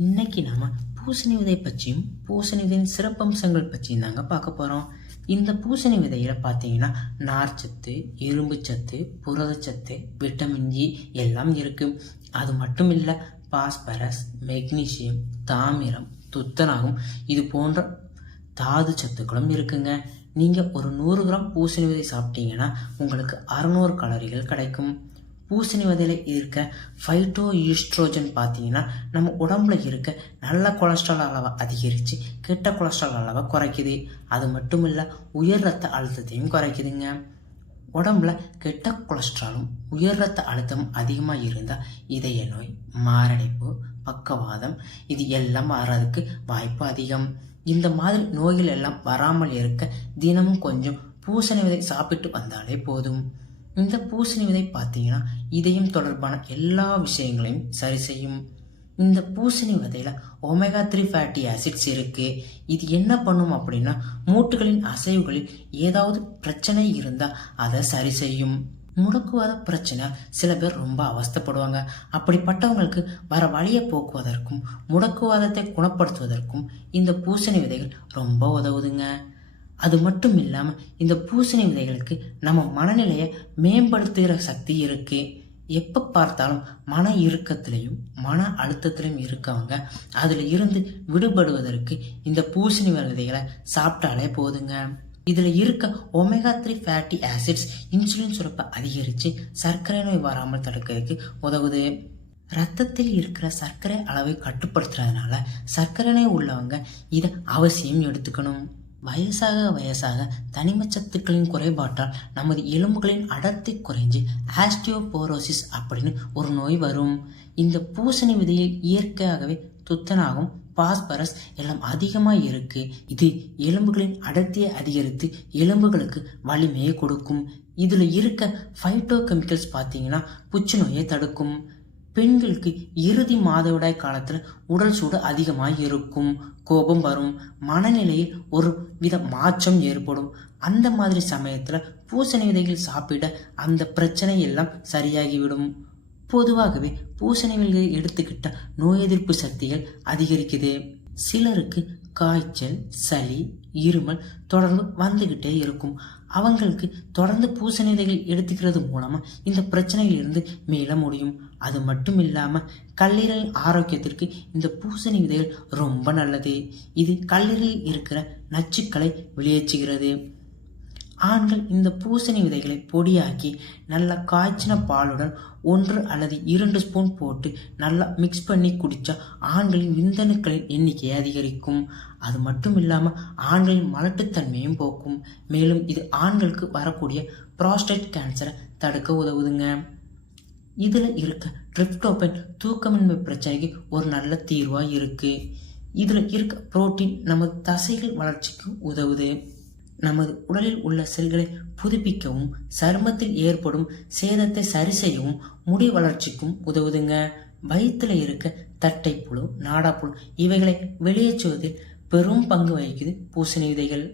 இன்னைக்கு நாம பூசணி விதை பற்றியும் பூசணி விதையின் சிறப்பம்சங்கள் பற்றியும் தாங்க பார்க்க போறோம். இந்த பூசணி விதையில பார்த்தீங்கன்னா நார்ச்சத்து, இரும்பு சத்து, புரதச்சத்து, விட்டமின் இ எல்லாம் இருக்கு. அது மட்டும் இல்லை, பாஸ்பரஸ், மெக்னீசியம், தாமிரம், துத்தநாகம் இது போன்ற தாது சத்துக்களும் இருக்குங்க. நீங்கள் ஒரு 100 கிராம் பூசணி விதை சாப்பிட்டீங்கன்னா உங்களுக்கு 600 கலோரிகள் கிடைக்கும். பூசணி விதையில இருக்க ஃபைட்டோ ஈஸ்ட்ரோஜன் பார்த்தீங்கன்னா நம்ம உடம்புல இருக்க நல்ல கொலஸ்ட்ரால் அளவை அதிகரித்து கெட்ட கொலஸ்ட்ரால் அளவை குறைக்குது. அது மட்டும் இல்லை, உயர் ரத்த அழுத்தத்தையும் குறைக்குதுங்க. உடம்புல கெட்ட கொலஸ்ட்ராலும் உயர் ரத்த அழுத்தம் அதிகமாக இருந்தால் இதய நோய், மாரடைப்பு, பக்கவாதம் இது எல்லாம் வர்றதுக்கு வாய்ப்பு அதிகம். இந்த மாதிரி நோய்கள் எல்லாம் வராமல் இருக்க தினமும் கொஞ்சம் பூசணி விதை சாப்பிட்டு வந்தாலே போதும். இந்த பூசணி விதை பார்த்தீங்கன்னா இதயம் தொடர்பான எல்லா விஷயங்களையும் சரி செய்யும். இந்த பூசணி விதையில ஒமேகா 3 ஃபேட்டி ஆசிட்ஸ் இருக்கு. இது என்ன பண்ணும் அப்படின்னா மூட்டுகளின் அசைவுகளில் ஏதாவது பிரச்சனை இருந்தா அதை சரி செய்யும். முடக்குவாத பிரச்சனை சில பேர் ரொம்ப அவஸ்தைப்படுவாங்க. அப்படிப்பட்டவங்களுக்கு வர வலியை போக்குவதற்கும் முடக்குவாதத்தை குணப்படுத்துவதற்கும் இந்த பூசணி விதைகள் ரொம்ப உதவுதுங்க. அது மட்டும் இல்லாமல் இந்த பூசணி விதைகளுக்கு நம்ம மனநிலையை மேம்படுத்துகிற சக்தி இருக்கு. எப்போ பார்த்தாலும் மன இறுக்கத்திலையும் மன அழுத்தத்திலையும் இருக்கவங்க அதில் இருந்து விடுபடுவதற்கு இந்த பூசணி விதைகளை சாப்பிட்டாலே போதுங்க. இதில் இருக்க ஒமேகா 3 ஃபேட்டி ஆசிட்ஸ் இன்சுலின் சுரப்பை அதிகரித்து சர்க்கரை நோய் வராமல் தடுக்கிறதுக்கு உதவுது. ரத்தத்தில் இருக்கிற சர்க்கரை அளவை கட்டுப்படுத்துறதுனால சர்க்கரை நோய் உள்ளவங்க இதை அவசியம் எடுத்துக்கணும். வயசாக தனிமச்சத்துக்களின் குறைபாட்டால் நமது எலும்புகளின் அடர்த்தி குறைஞ்சு ஆஸ்டியோபோரோசிஸ் அப்படின்னு ஒரு நோய் வரும். இந்த பூசணி விதையில் இயற்கையாகவே துத்தநாகம், பாஸ்பரஸ் எல்லாம் அதிகமாக இருக்கு. இது எலும்புகளின் அடர்த்தியை அதிகரித்து எலும்புகளுக்கு வலிமையை கொடுக்கும். இதில் இருக்க ஃபைட்டோ கெமிக்கல்ஸ் பார்த்தீங்கன்னா புற்றுநோயை தடுக்கும். பெண்களுக்கு இறுதி மாதவிடாய் காலத்தில் உடல் சூடு அதிகமாக இருக்கும், கோபம் வரும், மனநிலையில் ஒரு வித மாற்றம் ஏற்படும். அந்த மாதிரி சமயத்தில் பூசணி விதைகள் சாப்பிட அந்த பிரச்சனை எல்லாம் சரியாகிவிடும். பொதுவாகவே பூசணி விதைகள் எடுத்துக்கிட்ட நோய் எதிர்ப்பு சக்திகள் அதிகரிக்குது. சிலருக்கு காய்ச்சல், சளி, இருமல் தொடர்ந்து வந்துகிட்டே இருக்கும். அவங்களுக்கு தொடர்ந்து பூசணி விதைகள் எடுத்துக்கிறது மூலமா இந்த பிரச்சனையிலிருந்து மீள முடியும். அது மட்டும் இல்லாம கல்லீரல் ஆரோக்கியத்திற்கு இந்த பூசணி விதைகள் ரொம்ப நல்லது. இது கல்லீரலில் இருக்கிற நச்சுக்களை வெளியேற்றுகிறது. ஆண்கள் இந்த பூசணி விதைகளை பொடியாக்கி நல்ல காய்ச்சின பாலுடன் 1 அல்லது 2 ஸ்பூன் போட்டு நல்லா மிக்ஸ் பண்ணி குடித்தா ஆண்களின் விந்தணுக்களின் எண்ணிக்கையை அதிகரிக்கும். அது மட்டும் இல்லாமல் ஆண்களின் மலட்டுத்தன்மையும் போக்கும். மேலும் இது ஆண்களுக்கு வரக்கூடிய புரோஸ்டேட் கேன்சரை தடுக்க உதவுதுங்க. இதில் இருக்க ட்ரிப்டோபன் தூக்கமின்மை பிரச்சனைக்கு ஒரு நல்ல தீர்வாக இருக்கு. இதில் இருக்க புரோட்டீன் நமது தசைகள் வளர்ச்சிக்கு உதவுது. நமது உடலில் உள்ள செல்களை புதுப்பிக்கவும், சருமத்தில் ஏற்படும் சேதத்தை சரி செய்யவும், முடி வளர்ச்சிக்கும் உதவுதுங்க. வயிற்றுல இருக்க தட்டைப்புழு, நாடாப்புழு இவைகளை வெளியேற்றுவதில் பெரும் பங்கு வகிக்குது பூசணி விதைகள்.